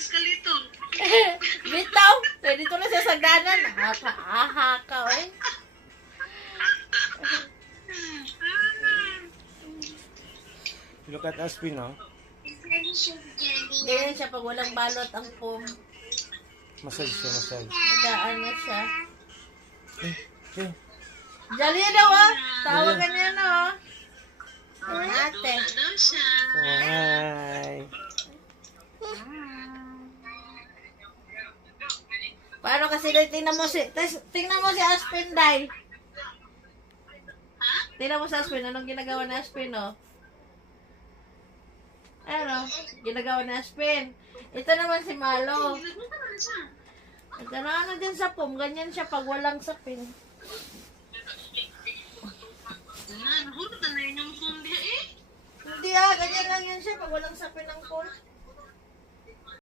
Mag-escalator. Bitaw, pwede to na siya sagdanan. Aha ka, eh. Look at Aspin, no? Ganyan siya pag walang balot ang foam. Massage siya, massage. Nagaan na siya. Okay. Jali daw, ah. Tawagan niya na, oh. Ate. Wala daw siya. Hi. Paano kasi dahil tingnan mo si Aspen, Day. Tingnan mo si Aspen, anong ginagawa ni Aspen, oh? Ano? Ginagawa ni Aspen. Ito naman si Malo. Ito na ano dyan sa pom, ganyan siya pag walang sapin. Nahulog na yun yung phone niya eh. Hindi ah, ganyan lang yan siya pag walang sapin ng pom.